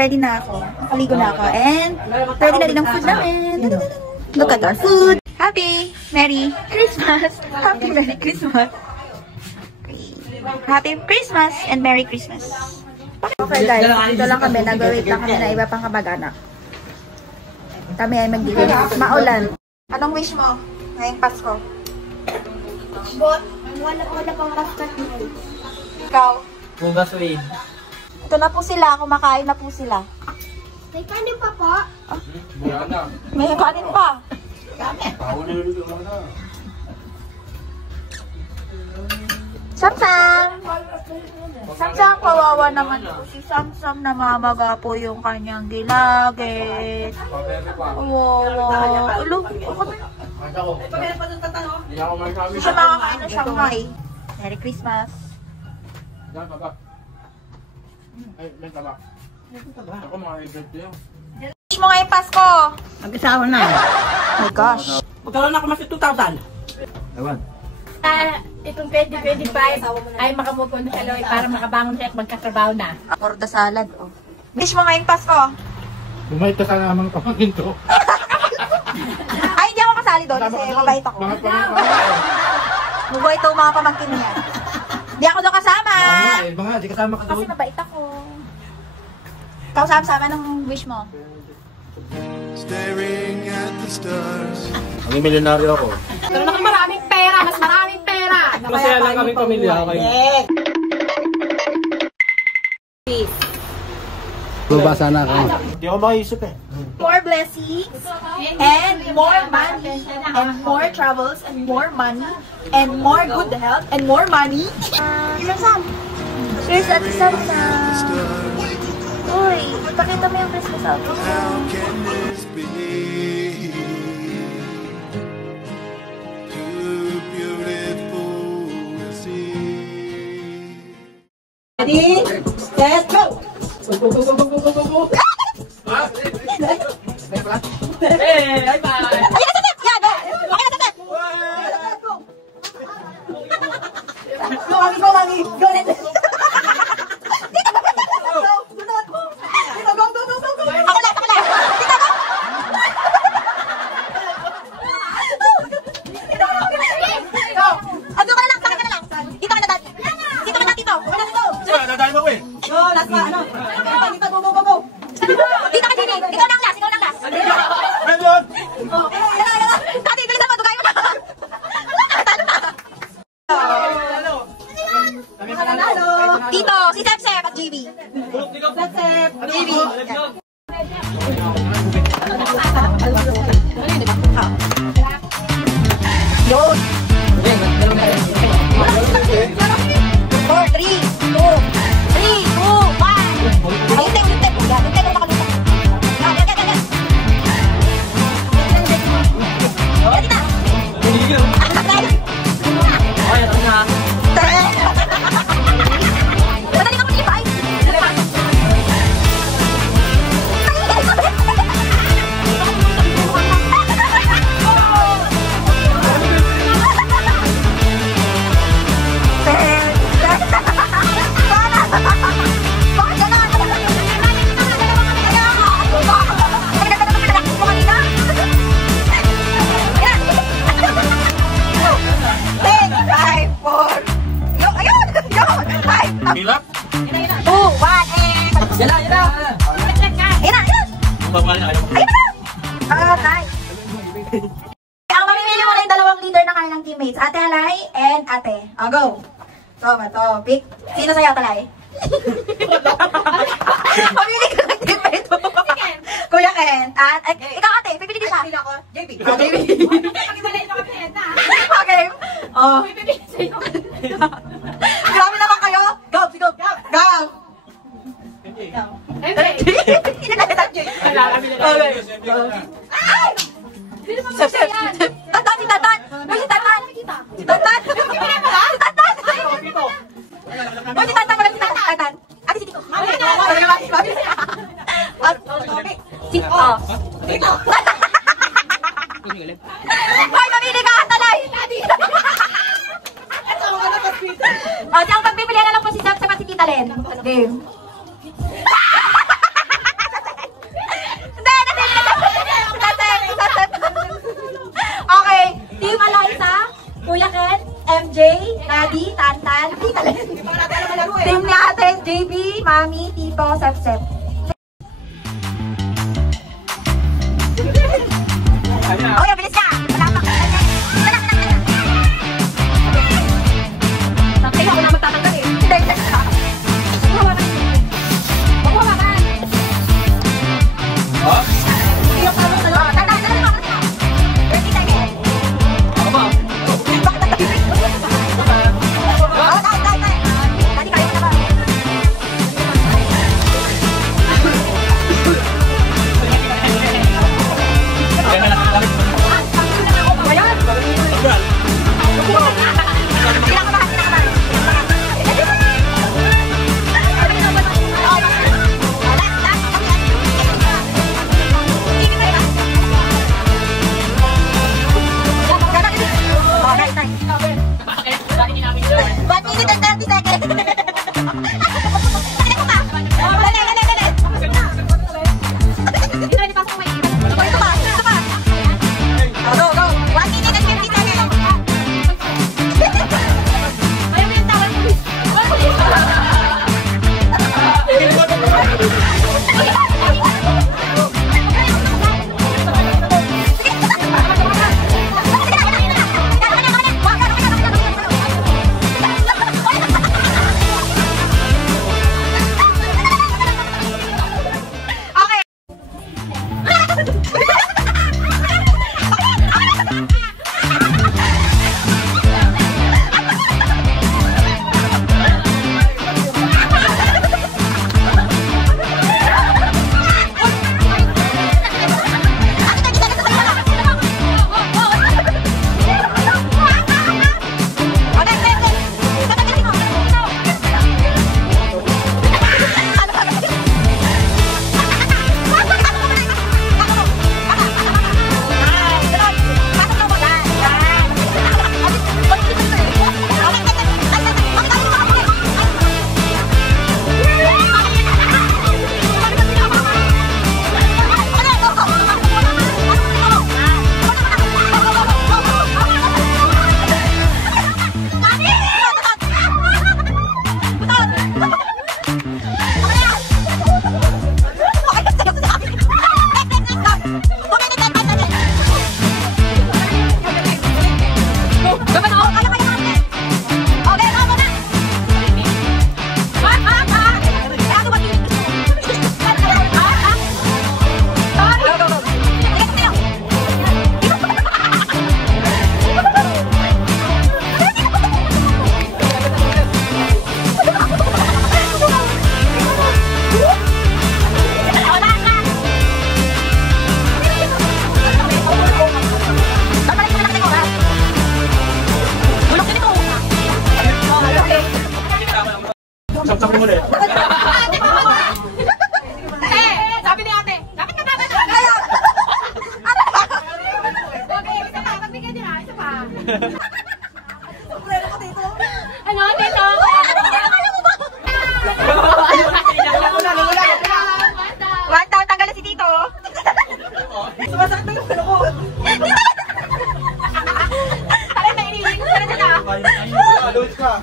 ready na ako. Nakaligo na ako. And ready na din ang food namin. Look at our food. Happy Merry Christmas. Happy Merry Christmas. Happy Christmas and Merry Christmas. Okay guys, dito lang kami. Nag-wait lang kami na iba pang kabag-anak. Kami ay mag-dinner. Maulan. Anong wish mo ngayong Pasko? Wala pang Pasko. Ikaw? Bugas win. Ito na po sila. Kumakain na po sila. May kanin pa po? May kanin pa. Samsam! Samsam, kawawa naman po si Samsam. Namamaga po yung kanyang gilagit. Kawawa. Alo, ako na. Siya makakain ng Shanghai. Merry Christmas. Wish mo ngayong Pasko. Mag-asawa na. Oh my gosh. Magkaroon ako mas 2,000. Ewan. Itong 2025 ay makamove on sa Loy para makabangon siya at magkatrabaho na. Or the salad. Oh. Wish mo ngayong Pasko. Bumait ka sana naman pamangkin ko. Ay, hindi ako kasali doon kasi mabait ako. Mabait ako mga pamangkin niya. Hindi ako doon kasama. Mga, di kasama ka Kasi doon. mabait ako. Ikaw sama-sama ng wish mo. Staring at the stars. Ang milyonaryo ako. Pero naku maraming pera, mas maraming pera. Masaya lang kaming pamilya. Bubasa na ako. Hindi ako makaisip eh. More blessings and more money and more travels and more money and more good health and more money. Samsam. Here's at Samsam. Uy, ipakita mo yung Christmas outfit. How can this be? Too beautiful to see. Ready? Set, go! Hey, bye bye. Ayan na sa tip! Yan! Okay na sa tip! Go, mami, go, mami! Go, let's go! Ako lang! Dito ako! Ano ka na lang? Saka ka na lang! Dito ka na dati! Dito ka na dito! Dadaan mo eh. Go, last one, ano? Dito, go, go, go, go! Dito ka, Jenny! Ikaw na ang last! Ikaw na ang last! Meron! Dati, bilisan mo! Dugay mo na! Talo na! Dito! Si Sep at JB! Set, JB! Yun! 4, 3, 2, 1! Ay, yung tep! Yan, yung tep ang makalupa. Yan! Yan, dito! Madali ka mo nilipay! Hilap? 2, 1, and... Yan na! Ayun na! Babalik ayaw mo. Ayun na! Nice! Ang mamimili mo na yung dalawang leader ng kanilang teammates. Ate Alay and Ate. Go! To, pick. Sino sa'yo, Talay? Pamili ka ng teammate mo. Kuya Ken. At, ikaw ate, pipili din siya. Ako, JB. JB. Okay. Oh. Grabe naman kayo. Go, go. Go. Tatan, si Tatan! Uy, si Tatan! Si Tatan! Si Tatan! Uy, si Tatan! Walang si Tatan! Ate, si Tito! Tito! Hoy, mamili ka! Talay! O, siyang pagpipilihan na lang po si Sam sa si Tita Len. Game. Mami, Tito, Sep-Sep. Okay, bilis ka! Wala pa. Tatay ako na magtatanggal eh. Hindi, hindi ka. Magwawakan. Ha? Hindi ako talo. Tatay mo. 30 seconds. Ako ba? Bakit natahimik? Tay. Dati kayo na ba? Kaya na lang. Ayan. Tagal. Kinakabahan. One minute and 30 seconds. Go. 1 minute and 50 seconds. Sapsapin mo ulit. Sabi ni ate, dapat ka dapat Okay, isa pa, pagbigyan din isa pa. Ano, tito? One down, tanggalin si Tito. Sumasakit na yung pala ko. Aray, may inilig ko na nila. Alos ka.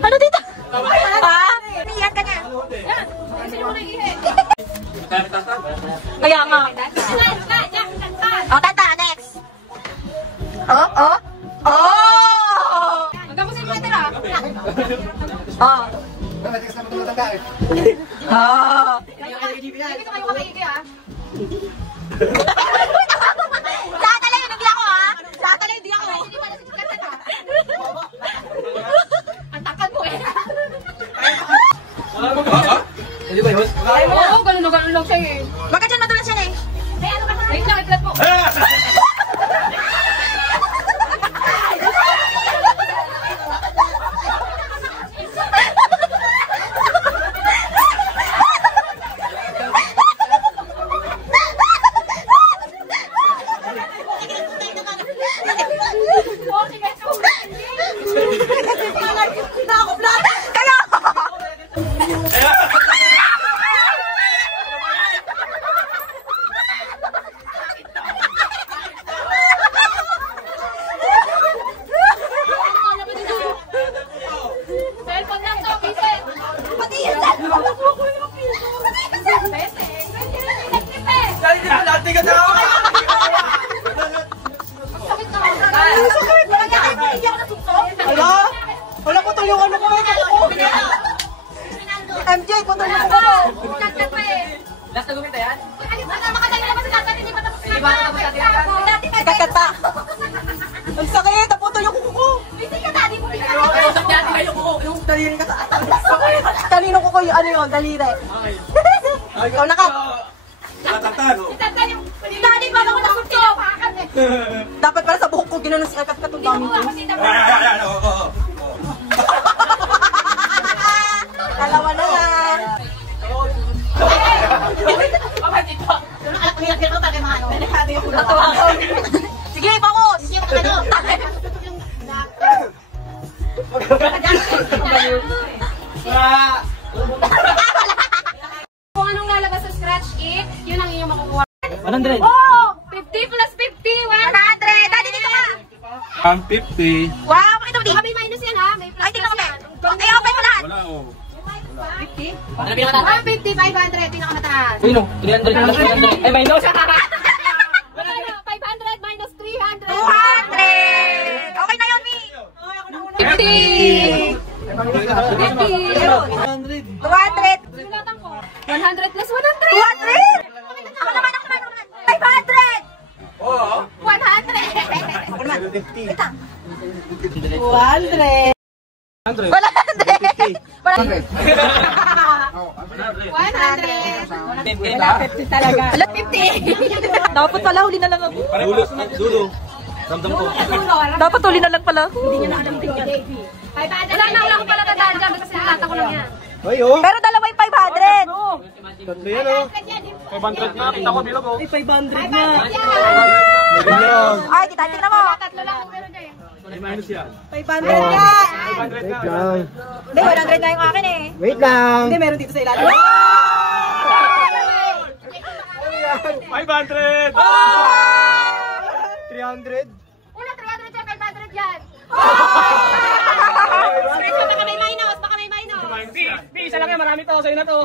Ano dito? Piyan ka niya. Sino mo nag-ihi? Kaya may tata? Kaya nga. Tata, next. Oh. Magkapusin mo ito na. Oh. Dito kayo makaigi ah. Tatalayo, hindi ako ha. Tatalayo, hindi ako. Hindi pala si Chikatan ah. Ang takad mo eh. Hindi ba yun? Oo, ganun lang siya eh. Baka dyan madulas yan eh. Wait lang, i-flat mo. Matigas na ako! Hala? Wala ko tuloy yung ano ko. MJ, putol yung kuko ko. Last na gumita yan? Kakat pa. Ang sakit, naputol yung kuko ko. Yung daliri ka sa atas. Kanino kuko yung ano yun, daliri. Ikaw na ka. Dapat pala sa buhok ko, ginanon si Kakat katong dami ko. Dalawa na lang. Sige, bangus! Kung anong lalabas sa scratch it, yun ang inyong makukuha. 100. Oh! 50 plus 50, 100! Dati dito ka! 150. Wow, pakita mo di. Baka may minus yan ha? May plus Ay, tingnan plus kami. yan. Ay, open mo lahat. Wala, oh. 150, 500, pinakamataas. Uy, no. 300 plus 300. Ay, minus. 500 minus 300. 200! Okay na yun, Mi. 50! 200! Sinulatan ko. 100 plus 100! 200! Ako naman. 500! Oo. 100! Ako naman. Wait lang. 200. 100. 100! 100! 50 ba? Talaga. 50! Dapat pala, huli na lang ako. Dulo. Ramdam ko. Dapat huli na lang pala. 500! Wala ko pala tandaan dyan kasi sinulatan ko lang yan. Pero dalawa yung 500! Tatlo yan, oh. 500 na. Kita ko bilog, oh. 500 na. Ay, kita, tingnan mo. Tatlo lang ako meron dyan. Ay, minus yan. 500 na. 500 na. Hindi, 100 na yung akin eh. Wait lang. Hindi, meron dito sa ilalim. 500! 300. Una, 300 dyan, 500 dyan. Baka may minus, baka may minus. Isa lang yan. Marami to. Sa'yo na to.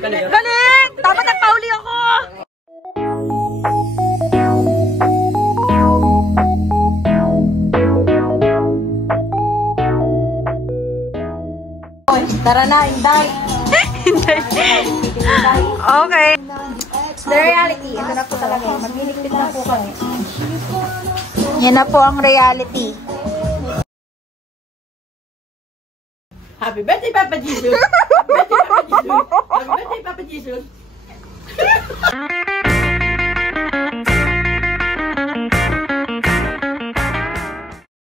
Galing! Dapat nagpauli ako! Tara na, Inday. Okay. The reality. Ito na po talaga. Magliligpit na po kami. Yan na po ang reality. Happy birthday, Papa Jesus. Happy birthday, Papa Jesus. Happy birthday, Papa Jesus.